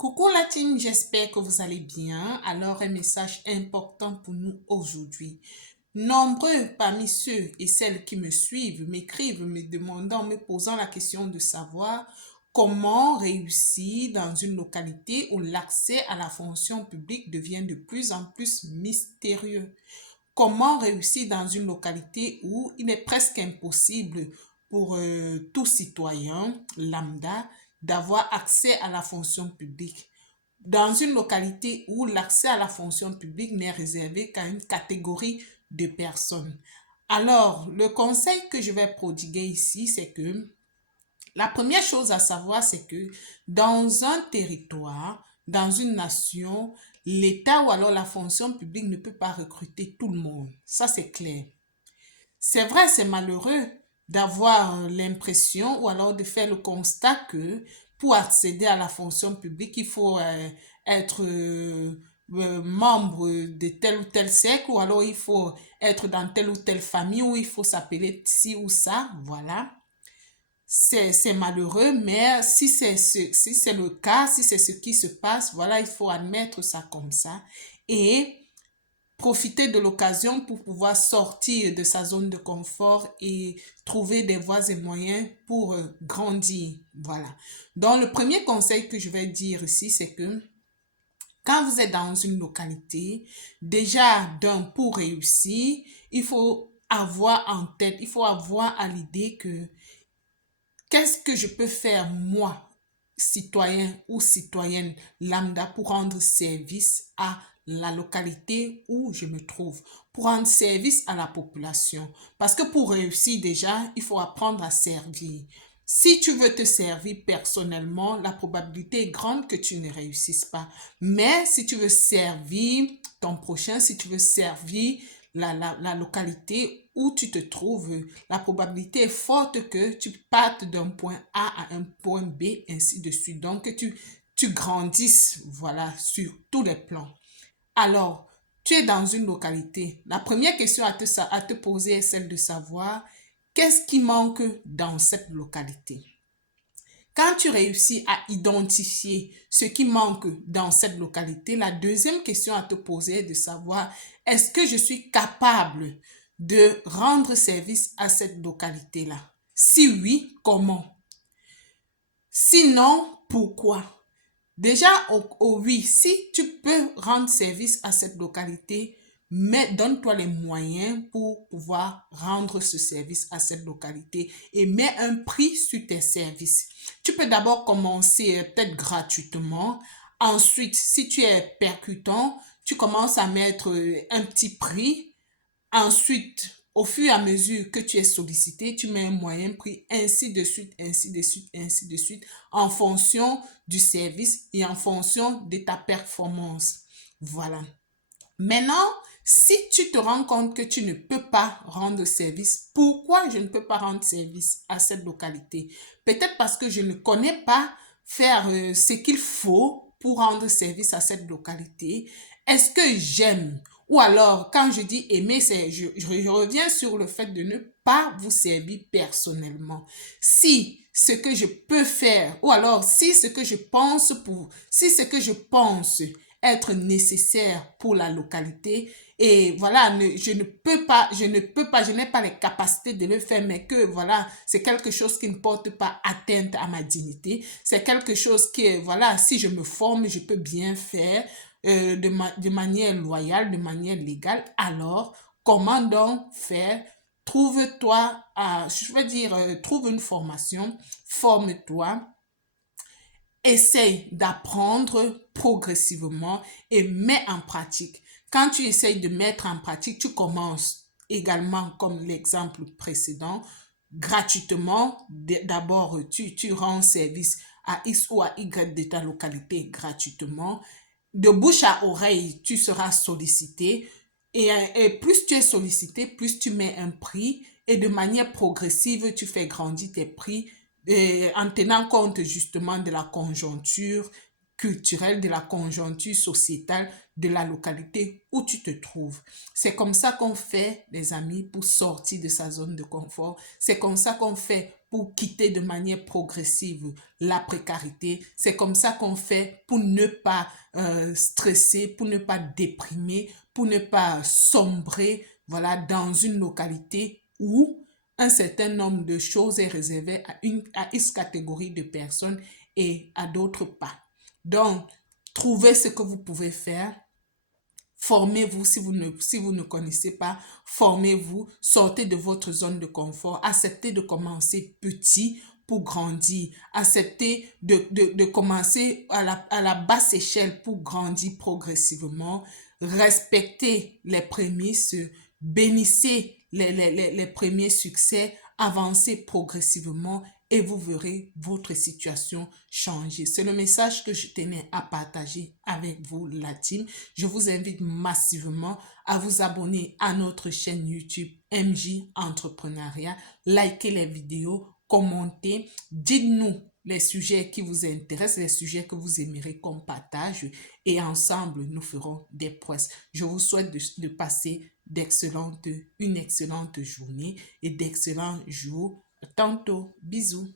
Coucou la team, j'espère que vous allez bien. Alors, un message important pour nous aujourd'hui. Nombreux parmi ceux et celles qui me suivent m'écrivent, me demandant, me posant la question de savoir comment réussir dans une localité où l'accès à la fonction publique devient de plus en plus mystérieux. Comment réussir dans une localité où il est presque impossible pour tout citoyen lambda d'avoir accès à la fonction publique. Dans une localité où l'accès à la fonction publique n'est réservé qu'à une catégorie de personnes. Alors, le conseil que je vais prodiguer ici, c'est que la première chose à savoir, c'est que dans un territoire, dans une nation, l'État ou alors la fonction publique ne peut pas recruter tout le monde. Ça, c'est clair. C'est vrai, c'est malheureux d'avoir l'impression ou alors de faire le constat que pour accéder à la fonction publique, il faut être membre de tel ou tel cercle ou alors il faut être dans telle ou telle famille ou il faut s'appeler ci ou ça, voilà. C'est malheureux, mais si c'est le cas, si c'est ce qui se passe, voilà, il faut admettre ça comme ça et profiter de l'occasion pour pouvoir sortir de sa zone de confort et trouver des voies et moyens pour grandir. Voilà. Donc, le premier conseil que je vais dire ici, c'est que quand vous êtes dans une localité, déjà pour réussir, il faut avoir en tête, il faut avoir à l'idée que qu'est-ce que je peux faire moi, citoyen ou citoyenne lambda, pour rendre service à la localité où je me trouve, pour rendre service à la population. Parce que pour réussir déjà, il faut apprendre à servir. Si tu veux te servir personnellement, la probabilité est grande que tu ne réussisses pas. Mais si tu veux servir ton prochain, si tu veux servir la localité où tu te trouves, la probabilité est forte que tu partes d'un point A à un point B, ainsi de suite. Donc, que tu grandisses, voilà, sur tous les plans. Alors, tu es dans une localité. La première question à te poser est celle de savoir qu'est-ce qui manque dans cette localité. Quand tu réussis à identifier ce qui manque dans cette localité, la deuxième question à te poser est de savoir est-ce que je suis capable de rendre service à cette localité-là? Si oui, comment? Sinon, pourquoi? Déjà, oui, si tu peux rendre service à cette localité, mais donne-toi les moyens pour pouvoir rendre ce service à cette localité et mets un prix sur tes services. Tu peux d'abord commencer peut-être gratuitement. Ensuite, si tu es percutant, tu commences à mettre un petit prix. Ensuite, au fur et à mesure que tu es sollicité, tu mets un moyen prix, ainsi de suite, ainsi de suite, ainsi de suite, en fonction du service et en fonction de ta performance. Voilà. Maintenant, si tu te rends compte que tu ne peux pas rendre service, pourquoi je ne peux pas rendre service à cette localité? Peut-être parce que je ne connais pas faire ce qu'il faut pour rendre service à cette localité. Est-ce que j'aime? Ou alors, quand je dis aimer, je reviens sur le fait de ne pas vous servir personnellement. Si ce que je peux faire, ou alors si ce que je pense si ce que je pense être nécessaire pour la localité et voilà, je n'ai pas les capacités de le faire, mais que voilà, c'est quelque chose qui ne porte pas atteinte à ma dignité, c'est quelque chose qui, voilà, si je me forme, je peux bien faire de manière loyale, de manière légale, alors comment donc faire? Trouve-toi, je veux dire, trouve une formation, forme-toi, essaye d'apprendre progressivement et mets en pratique. Quand tu essayes de mettre en pratique, tu commences également, comme l'exemple précédent, gratuitement. D'abord, tu rends service à X ou à Y de ta localité gratuitement. De bouche à oreille, tu seras sollicité. Et plus tu es sollicité, plus tu mets un prix et de manière progressive, tu fais grandir tes prix en tenant compte justement de la conjoncture culturelle, de la conjoncture sociétale de la localité où tu te trouves. C'est comme ça qu'on fait, les amis, pour sortir de sa zone de confort. C'est comme ça qu'on fait pour quitter de manière progressive la précarité. C'est comme ça qu'on fait pour ne pas stresser, pour ne pas déprimer, pour ne pas sombrer, voilà, dans une localité où un certain nombre de choses est réservé à une catégorie de personnes et à d'autres pas. Donc, trouvez ce que vous pouvez faire. Formez-vous si vous ne connaissez pas, formez-vous, sortez de votre zone de confort, acceptez de commencer petit pour grandir, acceptez de commencer à la basse échelle pour grandir progressivement, respectez les prémices, bénissez les premiers succès, avancez progressivement et vous verrez votre situation changer. C'est le message que je tenais à partager avec vous, la team. Je vous invite massivement à vous abonner à notre chaîne YouTube MJ Entrepreneuriat. Likez les vidéos, commentez, dites-nous les sujets qui vous intéressent, les sujets que vous aimeriez qu'on partage et ensemble, nous ferons des prouesses. Je vous souhaite de passer une excellente journée et d'excellents jours. Tantôt, bisous.